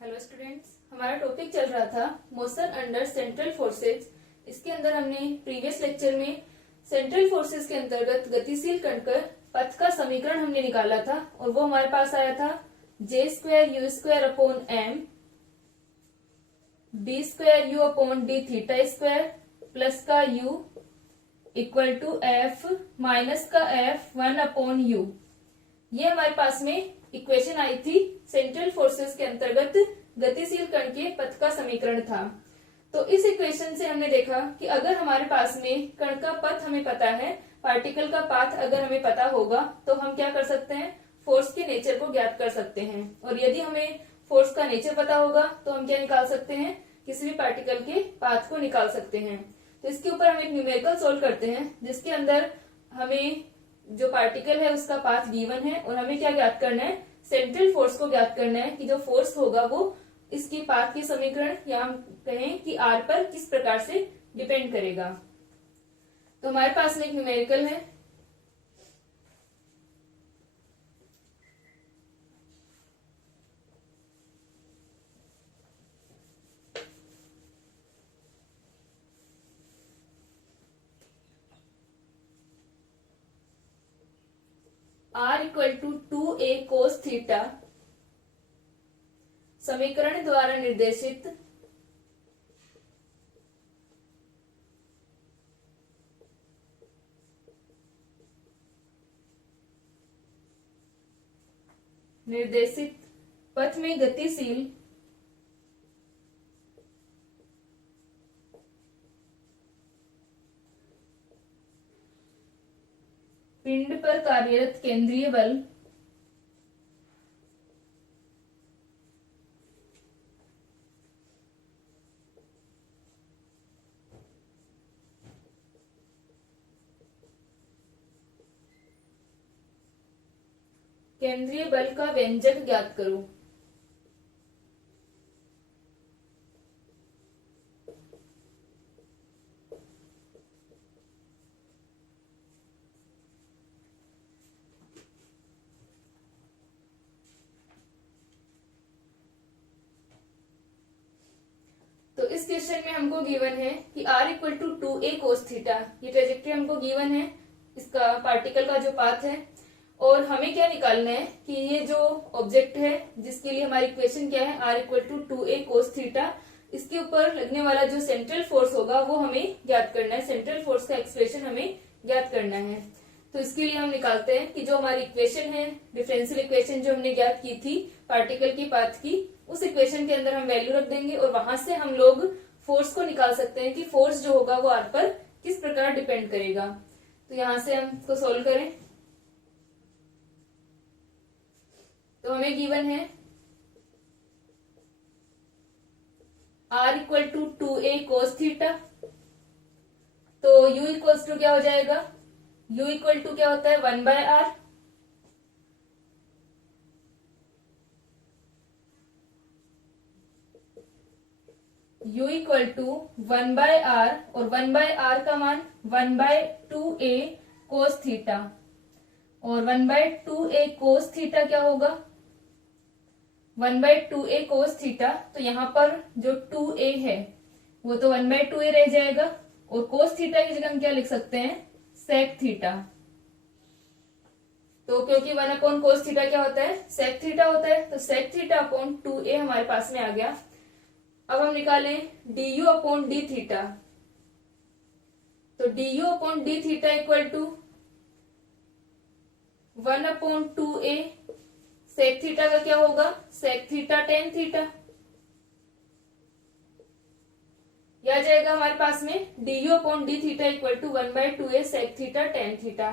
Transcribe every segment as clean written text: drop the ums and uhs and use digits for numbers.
Hello students, हमारा topic चल रहा था मोशन अंडर सेंट्रल फोर्सेज। इसके अंदर हमने प्रीवियस लेक्चर में सेंट्रल फोर्सेज के अंतर्गत गतिशील कण का पथ का समीकरण हमने निकाला था और वो हमारे पास आया था J²U² B²U/d θ² प्लस का U equal to F minus का F 1/U। ये हमारे पास में इक्वेशन आई थी सेंट्रल फोर्सेस के अंतर्गत गतिशील कण के पथ का समीकरण था। तो इस इक्वेशन से हमने देखा कि अगर हमारे पास में कण का पथ हमें पता है, पार्टिकल का पाथ अगर हमें पता होगा तो हम क्या कर सकते हैं, फोर्स के नेचर को ज्ञात कर सकते हैं। और यदि हमें फोर्स का नेचर पता होगा तो हम क्या निकाल सकते हैं, किसी भी पार्टिकल के पाथ को निकाल सकते हैं। तो इसके ऊपर हम एक न्यूमेरिकल सोल्व करते हैं जिसके अंदर हमें जो पार्टिकल है उसका पाथ गिवन है और हमें क्या ज्ञात करना है, सेंट्रल फोर्स को ज्ञात करना है कि जो फोर्स होगा वो इसकी पाथ की समीकरण या हम कहें कि आर पर किस प्रकार से डिपेंड करेगा। तो हमारे पास में एक न्यूमेरिकल है R equal to 2a cos theta समीकरण द्वारा निर्देशित पथ में गतिशील पिंड पर कार्यरत केंद्रीय बल केंद्रीय बल का व्यंजक ज्ञात करो। तो इस क्वेश्चन में हमको गिवन है कि R equal to 2a cos theta, ये ट्रेजेक्ट्री हमको गिवन है, इसका पार्टिकल का जो पाथ है। और हमें क्या निकालना है कि ये जो ऑब्जेक्ट है जिसके लिए हमारी इक्वेशन क्या है, R equal to 2a cos theta, इसके ऊपर लगने वाला जो सेंट्रल फोर्स होगा वो हमें ज्ञात करना है। सेंट्रल फोर्स का एक्सप्रेशन हमें ज्ञात करना है। तो इसके लिए हम निकालते हैं कि जो हमारी इक्वेशन है, डिफरेंशियल इक्वेशन जो हमने ज्ञात की थी पार्टिकल की पाथ की, उस इक्वेशन के अंदर हम वैल्यू रख देंगे और वहां से हम लोग फोर्स को निकाल सकते हैं कि फोर्स जो होगा वो आर पर किस प्रकार डिपेंड करेगा। तो यहां से हम इसको सोल्व करें तो हमें गिवन है R equal to 2a cos theta. तो U इक्वल्स टू क्या हो जाएगा, U इक्वल टू क्या होता है 1/r, U equal to 1/r और 1/r का मान 1/2a cos थीटा और 1/2a cos थीटा क्या होगा 1/2a cos थीटा। तो यहाँ पर जो 2a है वो तो 1/2a रह जाएगा और cos थीटा की जगह हम क्या लिख सकते हैं, sec थीटा। तो क्योंकि 1/cos थीटा क्या होता है, sec थीटा होता है, तो sec थीटा अपॉन 2a हमारे पास में आ गया। अब हम निकालें du/d थीटा। तो du/d theta equal to 1/2a, sec theta का क्या होगा, sec थीटा tan थीटा। यह आ जाएगा हमारे पास में du/d theta equal to 1/2a sec theta tan theta.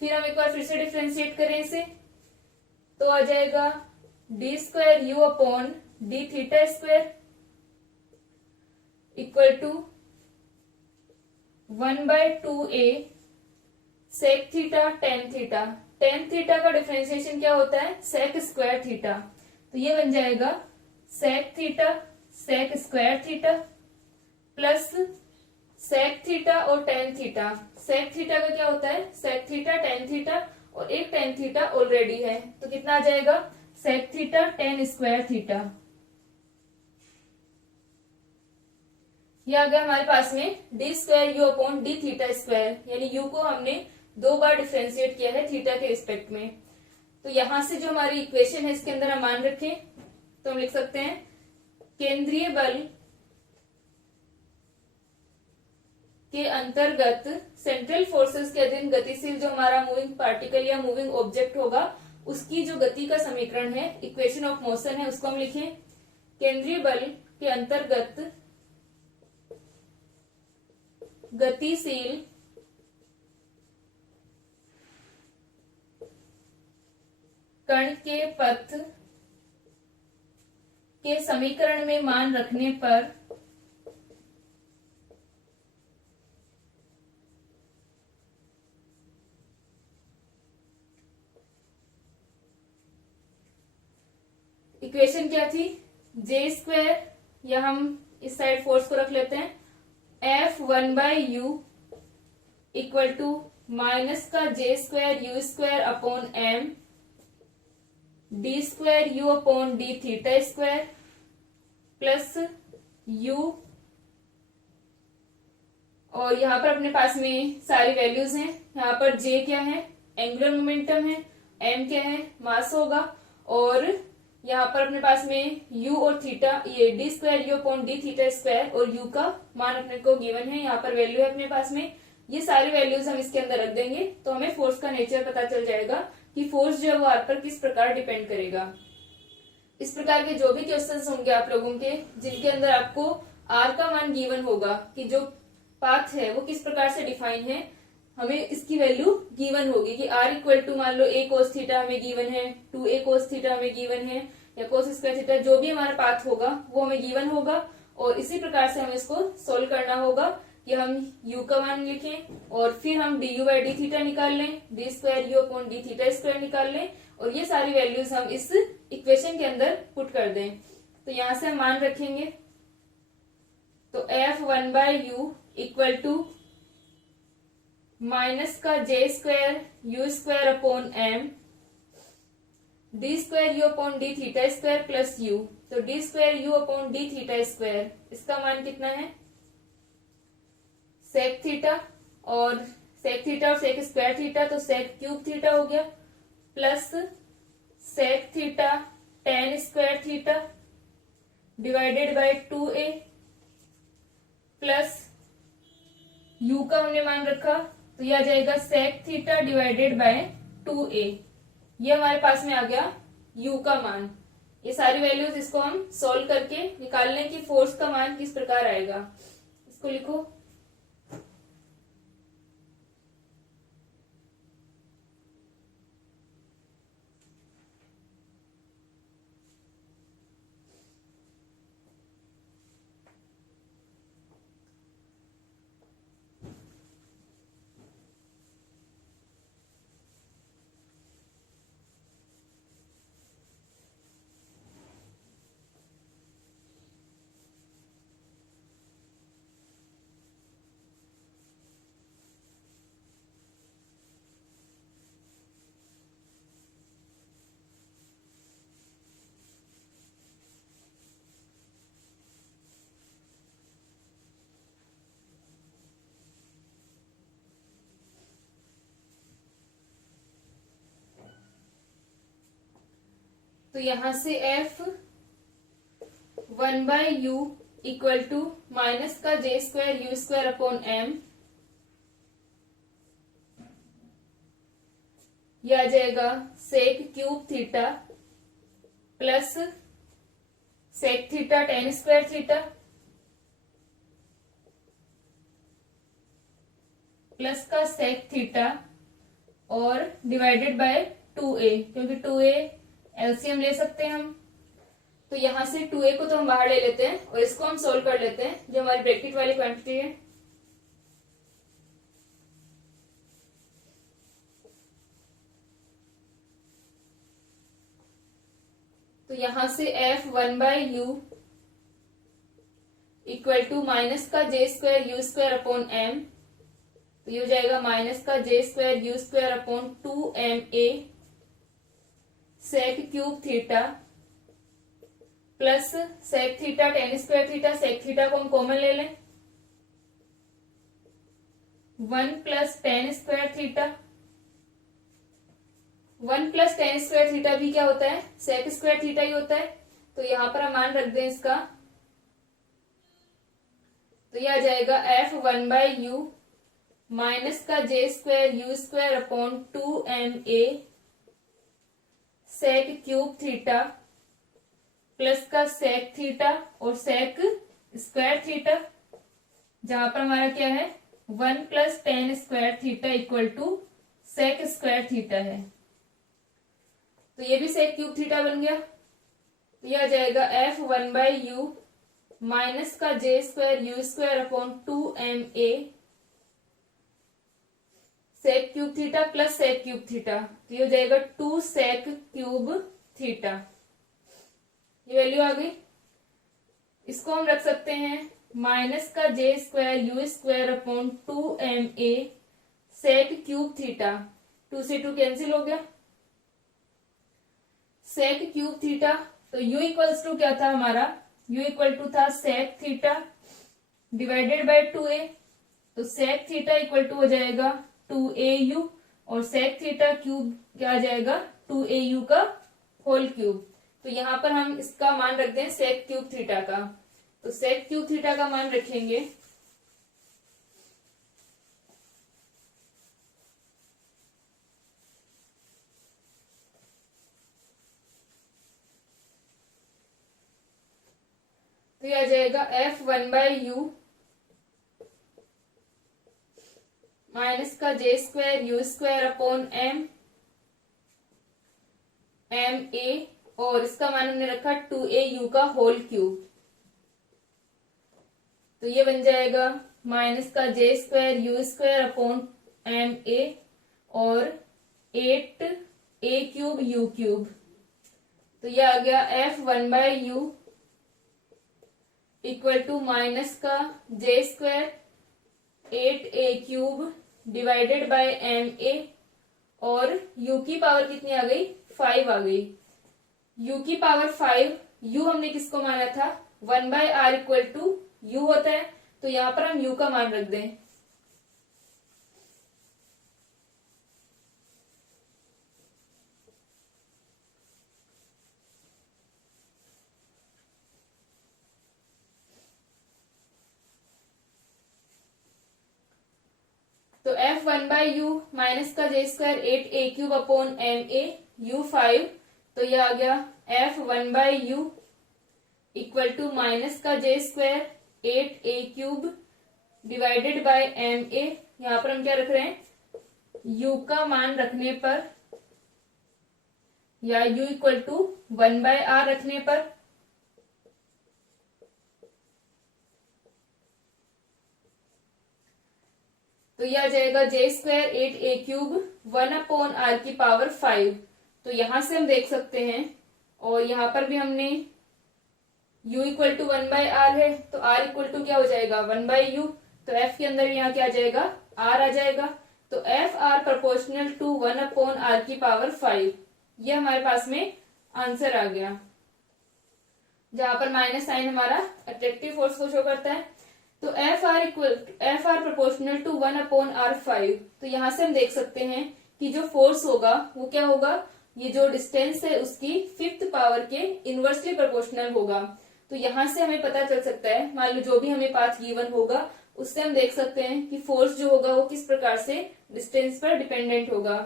फिर हम एक बार फिर से डिफ्रेंशिएट करें इसे तो आ जाएगा d²u/d θ² equal to 1/2a sec theta tan theta. tan theta का डिफरेंशिएशन क्या होता है, sec स्क्वायर थीटा। तो ये बन जाएगा sec theta sec square theta plus sec theta और tan थीटा। sec थीटा का क्या होता है, sec थीटा tan थीटा और एक tan थीटा ऑलरेडी है, तो कितना आ जाएगा sec theta tan square theta. ये आ गया हमारे पास में D square you upon D theta square, यानी यू को हमने 2 बार डिफ्रेंशिएट किया है थीटा के रिस्पेक्ट में। तो यहां से जो हमारी इक्वेशन है इसके अंदर हम मान रखें तो हम लिख सकते हैं केंद्रीय बल के अंतर्गत सेंट्रल फोर्सेस के अधीन गतिशील जो हमारा मूविंग पार्टिकल या मूविंग ऑब्जेक्ट होगा उसकी जो गति का समीकरण है, इक्वेशन ऑफ मोशन है, उसको हम लिखें केंद्रीय बल के अंतर्गत गतिशील कण के पथ के समीकरण में मान रखने पर इक्वेशन क्या थी, जे स्क्वायर, या हम इस साइड फोर्स को रख लेते हैं F1/u इक्वल टू माइनस का J square you square upon M D square you upon D theta square plus U, और यहाँ पर अपने पास में सारी वैल्यूज हैं। यहाँ पर जे क्या है, एंगुलर मोमेंटम है, एम क्या है, मास होगा, और यहाँ पर अपने पास में u और थीटा, ये D square you upon D theta square और u का मान अपने को गिवन है, यहाँ पर वैल्यू है अपने पास में। ये सारी वैल्यूज हम इसके अंदर रख देंगे तो हमें फोर्स का नेचर पता चल जाएगा कि फोर्स जो है वो आर पर किस प्रकार डिपेंड करेगा। इस प्रकार के जो भी क्वेश्चंस होंगे आप लोगों के जिनके अंदर आपको आर का मान गिवन होगा कि जो पाथ है वो किस प्रकार से डिफाइन है, हमें इसकी वैल्यू गिवन होगी कि r इक्वल टू मान लो a cos थीटा हमें गिवन है, 2a cos थीटा हमें गिवन है, या cos स्क्वायर थीटा, जो भी हमारा पाथ होगा वो हमें गिवन होगा। और इसी प्रकार से हमें इसको सोल्व करना होगा कि हम u का मान लिखें और फिर हम du/d थीटा निकाल लें, D square you upon D theta square निकाल लें, और ये सारी वैल्यूज हम इस इक्वेशन के अंदर पुट कर दें। तो यहां से हम मान रखेंगे तो F1/u इक्वल टू माइनस का J square you square upon M D square you upon D theta square plus u, तो d square you upon D theta square इसका मान कितना है सेक थीटा, और सेक थीटा और सेक स्क्वायर थीटा तो सेक cube theta हो गया, plus sec theta tan square theta divided by 2a plus u का हमने मान रखा तो यह आ जाएगा sec theta divided by 2a। ये हमारे पास में आ गया u का मान। ये सारी वैल्यूज इसको हम सॉल्व करके निकाल लें कि फोर्स का मान किस प्रकार आएगा। इसको लिखो तो यहां से F1/u इक्वल टू माइनस का J square you square upon M, यह आ जाएगा sec cube theta plus sec theta tan square theta plus का सेक थीटा और डिवाइडेड बाय 2a, क्योंकि 2a एलसीएम ले सकते हैं हम। तो यहां से 2a को तो हम बाहर ले लेते हैं और इसको हम सोल्व कर लेते हैं, जो हमारी ब्रैकेट वाली क्वांटिटी है। तो यहां से F1/u इक्वल टू माइनस का J square you square upon M, तो ये हो जाएगा माइनस का J square you square upon 2ma sec cube theta plus sec theta tan square theta, sec theta को हम कॉमन ले लें 1 + tan² थीटा। 1 + tan² थीटा भी क्या होता है, sec² थीटा ही होता है। तो यहां पर हम मान रख दें इसका, तो यह आ जाएगा F1/u -j²u²/2ma sec³ theta plus का sec थीटा और sec² थीटा, जहां पर हमारा क्या है 1 + tan² थीटा = sec² थीटा है। तो ये भी sec³ थीटा बन गया। तो यह आ जाएगा F1/u -j²u²/2ma sec³ theta plus sec³ theta, तो ये हो जाएगा 2 sec³ थीटा। ये वैल्यू आ गई। इसको हम रख सकते हैं -j²u²/2ma sec³ थीटा। 2 से 2 कैंसिल हो गया। sec³ थीटा, तो u इक्वल्स टू क्या था हमारा, u इक्वल टू था sec theta divided by 2a। तो sec थीटा इक्वल टू हो जाएगा 2au और sec थीटा क्यूब क्या आ जाएगा 2au का होल क्यूब। तो यहां पर हम इसका मान रख दें sec³ थीटा का। तो sec³ थीटा का मान रखेंगे तो यह आ जाएगा F1/u -j²u²/m ma और इसका मान हमने रखा 2au का होल क्यूब। तो ये बन जाएगा -j²u²/ma और 8a³ तो ये आ गया F1/u equal to -j² 8a³ divided by ma और u की पावर कितनी आ गई 5 आ गई। u की पावर 5, u हमने किसको माना था 1/r इक्वल टू u होता है। तो यहां पर हम u का मान रख दें। तो F1/u -j² 8a³ ma u5। तो यह आ गया F1/u equal to -j² 8a³ divided by ma। यहां पर हम क्या रख रहे हैं u का मान रखने पर या u इक्वल टू 1/r रखने पर तो यह आ जाएगा j² 8a³ 1/r की पावर 5। तो यहां से हम देख सकते हैं और यहां पर भी हमने u इक्वल टू 1/r है तो r इक्वल टू क्या हो जाएगा 1/u। तो f के अंदर यहाँ क्या आ जाएगा r आ जाएगा। तो F R proportional to 1/r की पावर 5। ये हमारे पास में आंसर आ गया, जहां पर माइनस साइन हमारा अट्रैक्टिव फोर्स को शो करता है। तो F R proportional to 1/r5। तो यहां से हम देख सकते हैं कि जो फोर्स होगा वो क्या होगा, ये जो डिस्टेंस है उसकी 5th पावर के इनवर्सली प्रोपोर्शनल होगा। तो यहां से हमें पता चल सकता है, मान लो जो भी हमें पाथ गिवन होगा उससे हम देख सकते हैं कि फोर्स जो होगा वो किस प्रकार से डिस्टेंस पर डिपेंडेंट होगा।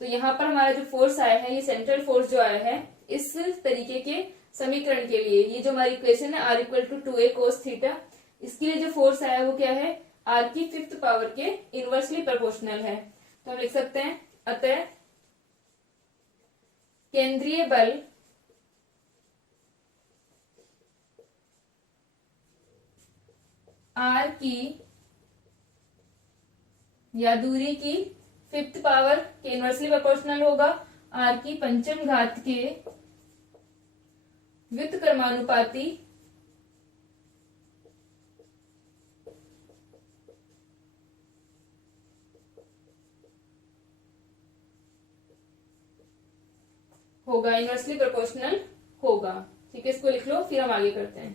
तो यहाँ पर हमारा जो फोर्स आया है, ये सेंट्रल फोर्स जो आया है इस तरीके के समीकरण के लिए, ये जो हमारी इक्वेशन है r equal to 2a cos theta, इसके लिए जो फोर्स आया वो क्या है r की 5th पावर के इनवर्सली प्रोपोर्शनल है। तो हम लिख सकते हैं अतः केंद्रीय बल r की या दूरी की 5th पावर के इनवर्सली प्रोपोर्शनल होगा r की 5th घात के व्युत्क्रमानुपाती होगा, इनवर्सली प्रोपोर्शनल होगा। ठीक है, इसको लिख लो फिर हम आगे करते हैं।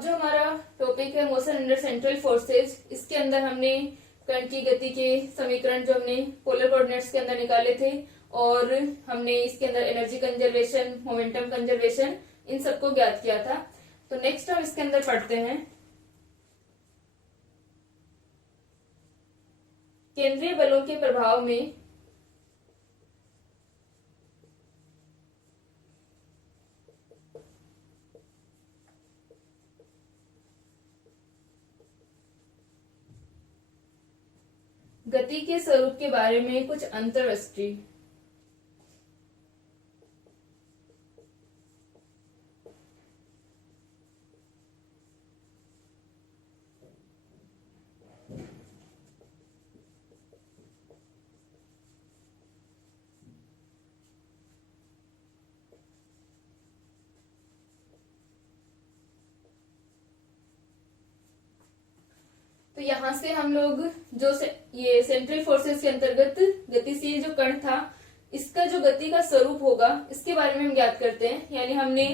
अब जो हमारा टॉपिक है मोशन अंडर सेंट्रल फोर्सेज, इसके अंदर हमने कण की गति के समीकरण जो हमने पोलर कोऑर्डिनेट्स के अंदर निकाले थे, और हमने इसके अंदर एनर्जी कंजर्वेशन, मोमेंटम कंजर्वेशन, इन सबको ज्ञात किया था। तो नेक्स्ट हम इसके अंदर पढ़ते हैं केंद्रीय बलों के प्रभाव में गति के स्वरूप के बारे में कुछ अंतर्दृष्टि। तो यहाँ से हम लोग जो ये सेंट्रल फोर्सेस के अंतर्गत गतिशील जो कण था, इसका जो गति का स्वरूप होगा इसके बारे में हम ज्ञात करते हैं। यानी हमने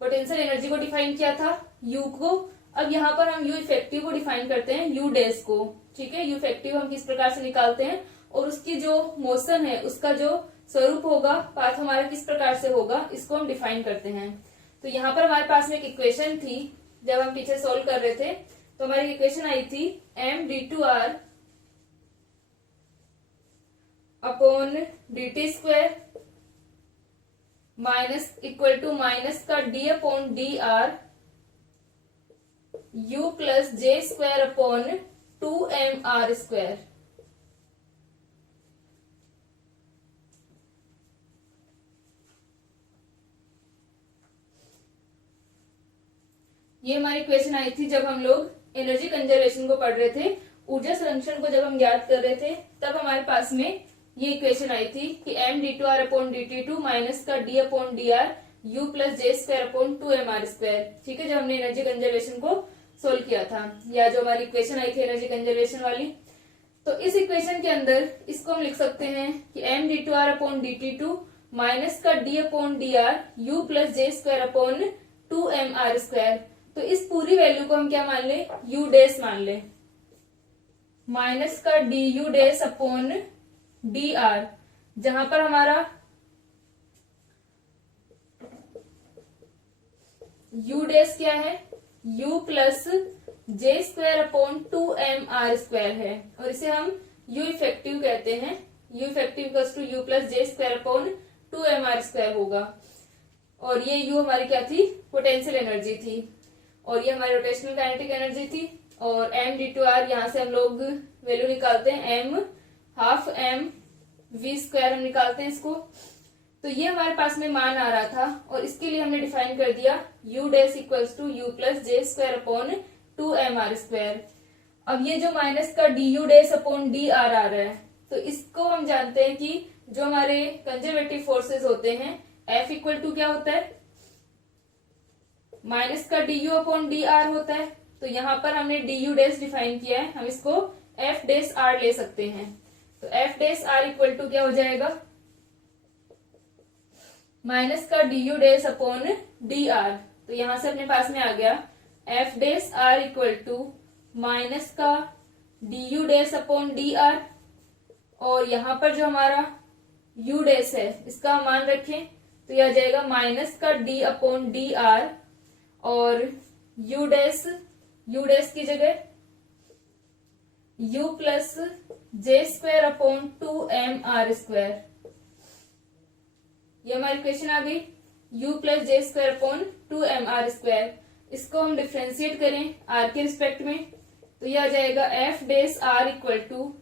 पोटेंशियल एनर्जी को डिफाइन किया था यू को, अब यहाँ पर हम यू इफेक्टिव को डिफाइन करते हैं यू डैश को। ठीक है, यू इफेक्टिव हम किस प्रकार से निकालते हैं और उसकी जो मोशन है उसका जो स्वरूप होगा, पाथ हमारा किस प्रकार से होगा, इसको हम डिफाइन करते हैं। तो यहाँ पर हमारे पास में एक इक्वेशन थी, जब हम पीछे सोल्व कर रहे थे तो हमारी इक्वेशन आई थी md2r upon dt square minus equal to minus का d upon D R u plus J square upon 2mr square. ये हमारी इक्वेशन आई थी जब हम लोग एनर्जी कंजर्वेशन को पढ़ रहे थे, ऊर्जा संरक्षण को जब हम ज्ञात कर रहे थे, तब हमारे पास में ये इक्वेशन आई थी कि md2r अपॉन dt2 माइनस का d upon D R you plus J square upon 2mr square. ठीक है, जब हमने एनर्जी कंजर्वेशन को सोल्व किया था, या जो हमारी इक्वेशन आई थी एनर्जी कंजर्वेशन वाली। तो इस इक्वेशन के अंदर इसको हम लिख सकते हैं कि md2r अपॉन dt2 माइनस का d upon D R you plus J square upon 2mr square. तो इस पूरी वैल्यू को हम क्या मान ले, u डैश मान ले, माइनस का D you dash upon D R, जहां पर हमारा u डैश क्या है, u plus J square upon 2mr square है, और इसे हम u इफेक्टिव कहते हैं। u effective equals to u plus J square upon 2mr square होगा। और ये u हमारी क्या थी, पोटेंशियल एनर्जी थी, और ये हमारी रोटेशनल काइनेटिक एनर्जी थी। और md2r यहाँ से हम लोग वैल्यू निकालते हैं m half m v square, हम निकालते हैं इसको। तो ये हमारे पास में मान आ रहा था, और इसके लिए हमने डिफाइन कर दिया u dash equals to u plus J square upon 2mr square. अब ये जो माइनस का D you dash upon D r आ रहा है, तो इसको हम जानते हैं कि जो हमारे कंजर्वेटिव फोर्सेस होते हैं F इक्वल टू क्या होता है, माइनस का D u upon D R होता है। तो यहाँ पर हमने डी यू डैश डिफाइन किया है, हम इसको एफ डैश आर ले सकते हैं। तो f dash r equal to क्या हो जाएगा, माइनस का D you dash upon D r. तो यहां से अपने पास में आ गया f dash r equal to minus का D you dash upon D r, और यहाँ पर जो हमारा u डैश है इसका हम मान रखें तो यह आ जाएगा माइनस का d अपॉन डी आर, और u डैश की जगह u plus J square upon 2mr square. ये हमारी इक्वेशन आ गई, u plus J square upon 2mr square. इसको हम डिफ्रेंशिएट करें r के रिस्पेक्ट में, तो यह आ जाएगा f dash r equal to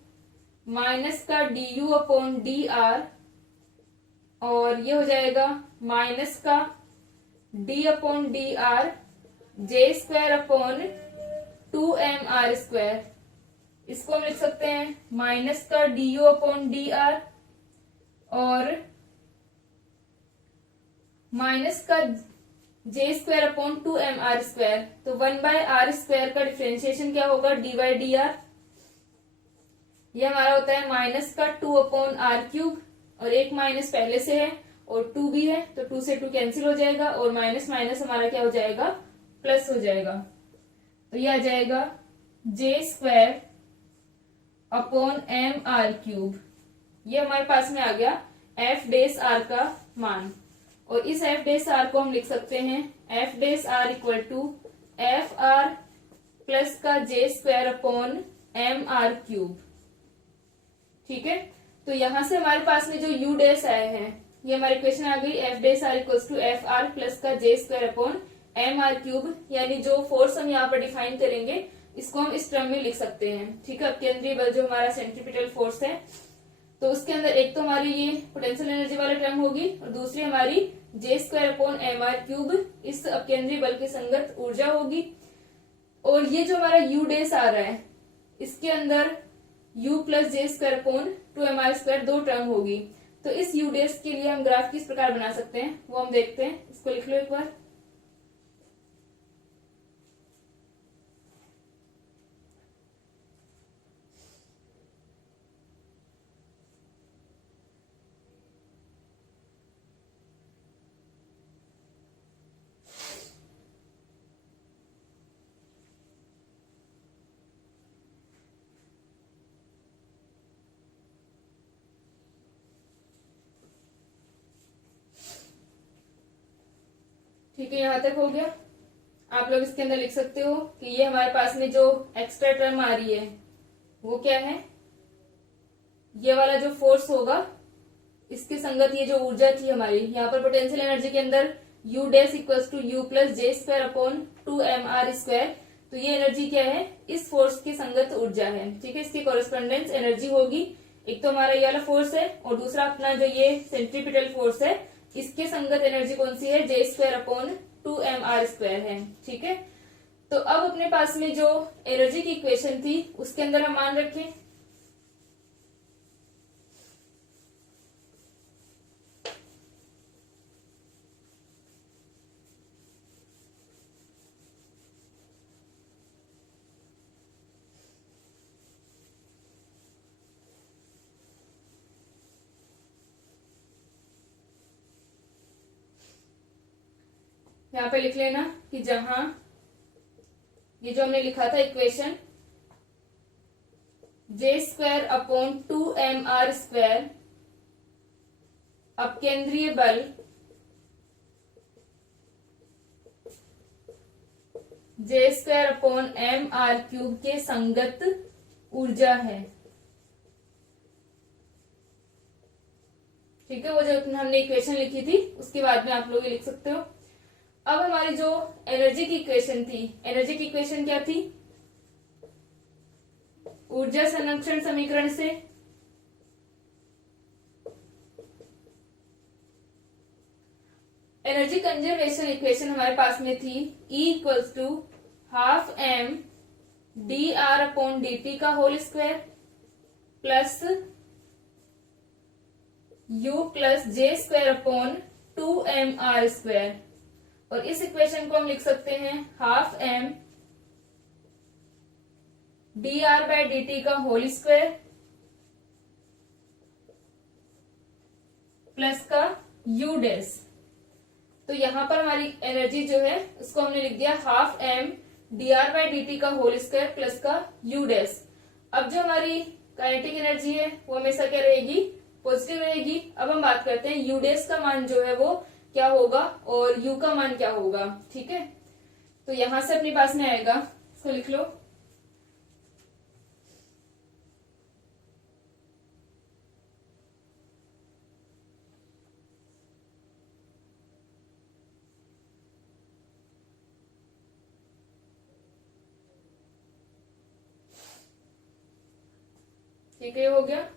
minus का D u upon D r, और ये हो जाएगा माइनस का d upon D r J square upon 2mr square. इसको हम लिख सकते हैं माइनस का D u upon D r और माइनस का J square upon 2mr square. तो 1/r स्क्वायर का डिफ्रेंशिएशन क्या होगा, dy dr। ये हमारा होता है माइनस का 2 अपॉन आर क्यूब, और एक माइनस पहले से है और 2 भी है, तो 2 से 2 कैंसिल हो जाएगा, और माइनस माइनस हमारा क्या हो जाएगा प्लस हो जाएगा, तो ये आ जाएगा J² अपॉन mr³। ये हमारे पास में आ गया f' का मान, और इस f' को हम लिख सकते हैं f' equal to fr plus का J² अपॉन mr³। ठीक है, तो यहां से हमारे पास में जो u' आए हैं, ये हमारी इक्वेशन आ गई f' equal to fr plus का J² अपॉन mr³, यानी जो फोर्स हम यहाँ पर डिफाइन करेंगे इसको हम इस टर्म में लिख सकते हैं। ठीक है, अब केंद्रीय बल जो हमारा सेंट्रीपिटल फोर्स है, तो उसके अंदर एक तो हमारी ये पोटेंशियल एनर्जी वाला टर्म होगी और दूसरी हमारी J² अपॉन mr³ इस अपकेंद्रीय बल की संगत ऊर्जा होगी। और ये जो हमारा u' आ रहा है, इसके अंदर u plus J² upon 2mr² दो टर्म होगी। तो इस u' के लिए हम ग्राफ किस प्रकार बना सकते हैं वो हम देखते हैं। इसको लिख लो एक बार। ठीक है, यहां तक हो गया। आप लोग इसके अंदर लिख सकते हो कि ये हमारे पास में जो एक्स्ट्रा टर्म आ रही है वो क्या है, ये वाला जो फोर्स होगा इसके संगत ये जो ऊर्जा थी हमारी, यहाँ पर पोटेंशियल एनर्जी के अंदर u' equals to u plus J² upon 2mr²। तो ये एनर्जी क्या है, इस फोर्स की संगत ऊर्जा है। ठीक है, इसकी कॉरेस्पॉन्डेंस एनर्जी होगी। एक तो हमारा ये वाला फोर्स है और दूसरा अपना जो ये सेंट्रीपिटल फोर्स है, इसके संगत एनर्जी कौन सी है, J² अपॉन 2mr² है। ठीक है, तो अब अपने पास में जो एनर्जी की इक्वेशन थी उसके अंदर हम मान रखें यहाँ पे लिख लेना कि जहां ये जो हमने लिखा था इक्वेशन J² अपॉन 2mr², अपकेंद्रीय बल J² अपॉन mr³ के संगत ऊर्जा है। ठीक है, वो जो हमने इक्वेशन लिखी थी उसके बाद में आप लोग ये लिख सकते हो। अब हमारी जो एनर्जी की इक्वेशन थी, एनर्जी की इक्वेशन क्या थी, ऊर्जा संरक्षण समीकरण से एनर्जी कंजर्वेशन इक्वेशन हमारे पास में थी E equals to half m dr upon dt का whole square plus u plus J² upon 2mr²। और इस इक्वेशन को हम लिख सकते हैं half m dr by dt का होल स्क्वायर प्लस का u'। तो यहां पर हमारी एनर्जी जो है उसको हमने लिख दिया half m dr by dt का होल स्क्वायर प्लस का u'। अब जो हमारी काइनेटिक एनर्जी है वो हमेशा क्या रहेगी, पॉजिटिव रहेगी। अब हम बात करते हैं u' का मान जो है वो क्या होगा और u का मान क्या होगा। ठीक है, तो यहां से अपने पास में आएगा, इसको लिख लो ठीक है, हो गया।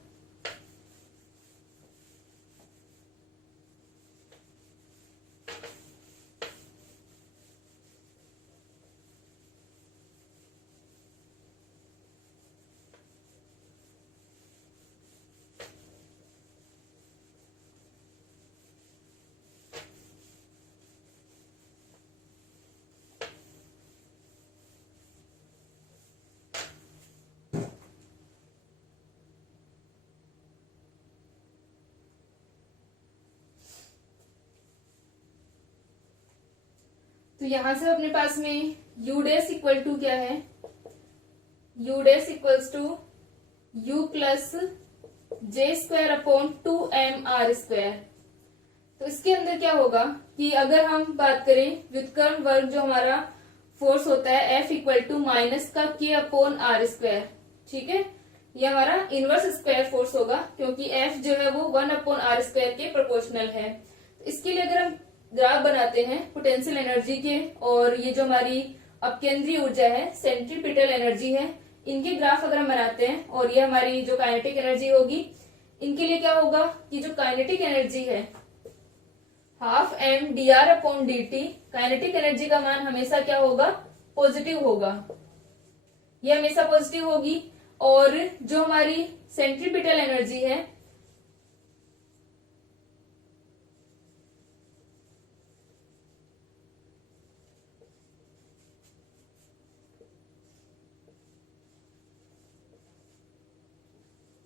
तो यहां से अपने पास में u डैश इक्वल टू क्या है, u dash equals to u plus J square upon 2mr²। तो इसके अंदर क्या होगा कि अगर हम बात करें व्युत्क्रम वर्ग जो हमारा फोर्स होता है F इक्वल टू माइनस का k अपॉन r², ठीक है, ये हमारा इनवर्स स्क्वायर फोर्स होगा क्योंकि F जो है वो 1 अपॉन r² के प्रोपोर्शनल है। तो इसके लिए अगर हम ग्राफ बनाते हैं पोटेंशियल एनर्जी के और ये जो हमारी अपकेंद्रीय ऊर्जा है सेंट्रीपिटल एनर्जी है, इनके ग्राफ अगर हम बनाते हैं और ये हमारी जो काइनेटिक एनर्जी होगी, इनके लिए क्या होगा कि जो काइनेटिक एनर्जी है half M D R upon D T, kinetic energy का मान हमेशा क्या होगा, पॉजिटिव होगा, ये हमेशा पॉजिटिव होगी। और जो हमारी सेंट्रीपिटल एनर्जी है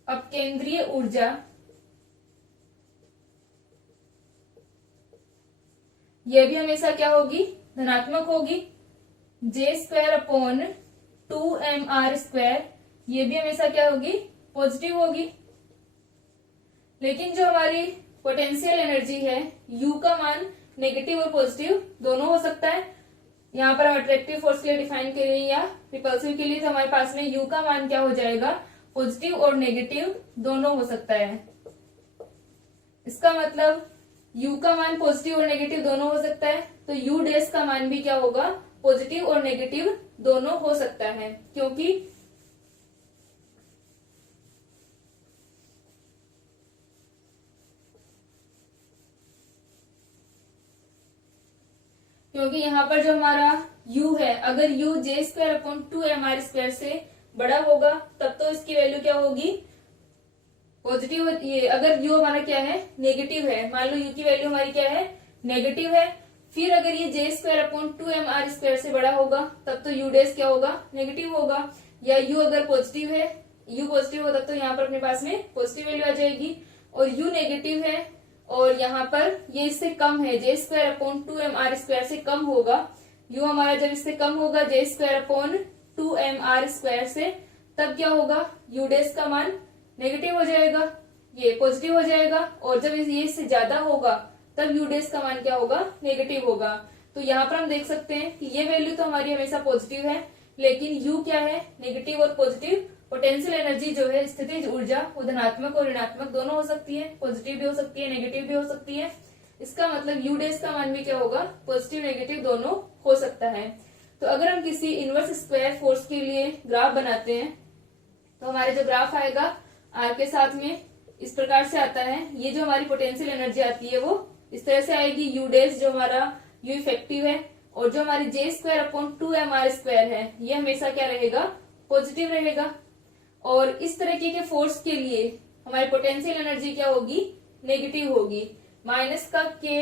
अपकेंद्रीय ऊर्जा, यह भी हमेशा क्या होगी, धनात्मक होगी, जे स्क्वायर अपॉन 2mr², ये भी हमेशा क्या होगी, पॉजिटिव होगी। लेकिन जो हमारी पोटेंशियल एनर्जी है u का मान नेगेटिव और पॉजिटिव दोनों हो सकता है। यहाँ पर हम अट्रैक्टिव फोर्स के लिए डिफाइन करें या रिपल्सिव के लिए, तो हमारे पास में u का मान क्या हो जाएगा, पॉजिटिव और नेगेटिव दोनों हो सकता है। इसका मतलब u का मान पॉजिटिव और नेगेटिव दोनों हो सकता है, तो u डैश का मान भी क्या होगा, पॉजिटिव और नेगेटिव दोनों हो सकता है, क्योंकि यहाँ पर जो हमारा u है, अगर u जे स्क्वायर अपॉन 2mr² से बड़ा होगा तब तो इसकी वैल्यू क्या होगी, पॉजिटिव। ये अगर u हमारा क्या है, नेगेटिव है, मान लो u की वैल्यू हमारी क्या है, नेगेटिव है, फिर अगर ये जे स्क्वायर अपॉन 2mr² से बड़ा होगा तब तो u डैश क्या होगा, नेगेटिव होगा। या u अगर पॉजिटिव है, u पॉजिटिव होगा तब तो यहाँ पर अपने पास में पॉजिटिव वैल्यू आ जाएगी, और u नेगेटिव है और यहाँ पर ये इससे कम है, जे स्क्वायर अपॉन 2mr² से कम होगा, u हमारा जब इससे कम होगा जे स्क्वायर अपॉन 2mr² से, तब क्या होगा, u डैश का मान नेगेटिव हो जाएगा, ये पॉजिटिव हो जाएगा, और जब ये इससे ज्यादा होगा तब u डैश का मान क्या होगा, नेगेटिव होगा। तो यहाँ पर हम देख सकते हैं कि ये वैल्यू तो हमारी हमेशा पॉजिटिव है, लेकिन u क्या है, नेगेटिव और पॉजिटिव। पोटेंशियल एनर्जी जो है, स्थितिज ऊर्जा, वो धनात्मक और ऋणात्मक दोनों हो सकती है, पॉजिटिव भी हो सकती है, नेगेटिव भी हो सकती है। इसका मतलब u डैश का मान भी क्या होगा, पॉजिटिव नेगेटिव दोनों हो सकता है। तो अगर हम किसी इनवर्स स्क्वायर फोर्स के लिए ग्राफ बनाते हैं तो हमारे जो ग्राफ आएगा आर के साथ में इस प्रकार से आता है। ये जो हमारी पोटेंशियल एनर्जी आती है वो इस तरह से आएगी, u डैश जो हमारा u इफेक्टिव है, और जो हमारी जे स्क्वायर अपॉन 2mr² है ये हमेशा क्या रहेगा, पॉजिटिव रहेगा। और इस तरीके के फोर्स के लिए हमारी पोटेंशियल एनर्जी क्या होगी, नेगेटिव होगी, माइनस का k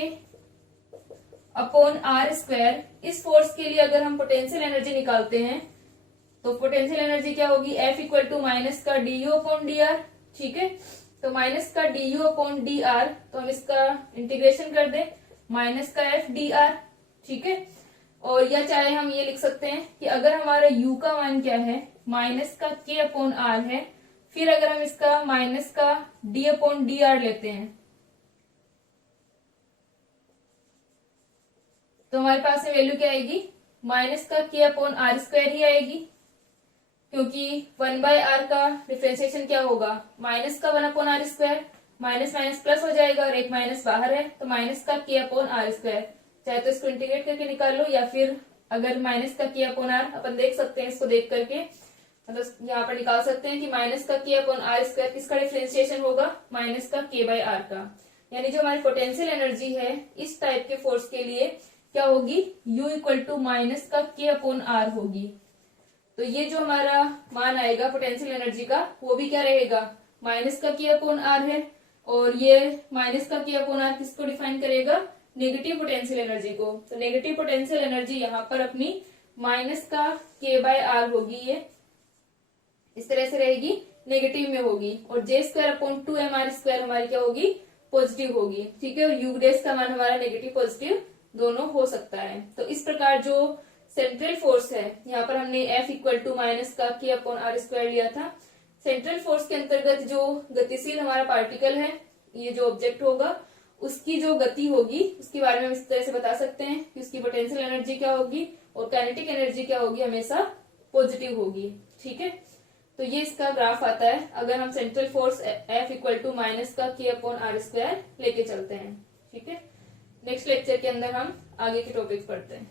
अपॉन r²। इस फोर्स के लिए अगर हम पोटेंशियल एनर्जी निकालते हैं तो पोटेंशियल एनर्जी क्या होगी, F इक्वल टू माइनस का du अपॉन dr, ठीक है। तो माइनस का du अपॉन dr, तो हम इसका इंटीग्रेशन कर दें, माइनस का f dr, ठीक है। और या चाहे हम ये लिख सकते हैं कि अगर हमारा u का मान क्या है, माइनस का k अपॉन r है, फिर अगर हम इसका माइनस का d अपॉन dr लेते हैं तो हमारे पास में वैल्यू क्या आएगी, माइनस का k अपॉन r² ही आएगी, क्योंकि 1/r का डिफरेंशिएशन क्या होगा, माइनस का 1 upon r², minus minus plus हो जाएगा और एक माइनस बाहर है, तो माइनस का k अपॉन r²। चाहे तो इसको इंटीग्रेट करके निकाल लो, या फिर अगर माइनस का k अपॉन r अपन देख सकते हैं, इसको देख करके मतलब यहाँ पर निकाल सकते हैं कि माइनस का k अपॉन r² किसका डिफरेंशिएशन होगा, माइनस का k/r का। यानी जो हमारी पोटेंशियल एनर्जी है इस टाइप के फोर्स के लिए क्या होगी, u इक्वल टू माइनस का k अपॉन r होगी। तो ये जो हमारा मान आएगा पोटेंशियल एनर्जी का वो भी क्या रहेगा, माइनस का k अपॉन r है, और ये माइनस का k अपॉन r किसको डिफाइन करेगा, नेगेटिव पोटेंशियल एनर्जी को। तो नेगेटिव पोटेंशियल एनर्जी यहाँ पर अपनी माइनस का k/r होगी, ये इस तरह से रहेगी, नेगेटिव में होगी, और जे स्क्वायर अपॉन 2mr² हमारी क्या होगी, पॉजिटिव होगी, ठीक है। और u डैश का मान हमारा नेगेटिव पॉजिटिव दोनों हो सकता है। तो इस प्रकार जो सेंट्रल फोर्स है, यहाँ पर हमने F इक्वल टू माइनस का k अपॉन आर स्क्वायर लिया था। सेंट्रल फोर्स के अंतर्गत जो गतिशील हमारा पार्टिकल है, ये जो ऑब्जेक्ट होगा, उसकी जो गति होगी उसके बारे में हम इस तरह से बता सकते हैं कि उसकी पोटेंशियल एनर्जी क्या होगी और काइनेटिक एनर्जी क्या होगी, हमेशा पॉजिटिव होगी। ठीक है, तो ये इसका ग्राफ आता है अगर हम central force F equal to minus का k अपॉन आर स्क्वायर लेके चलते हैं। ठीक है, नेक्स्ट लेक्चर के अंदर हम आगे के टॉपिक पढ़ते हैं।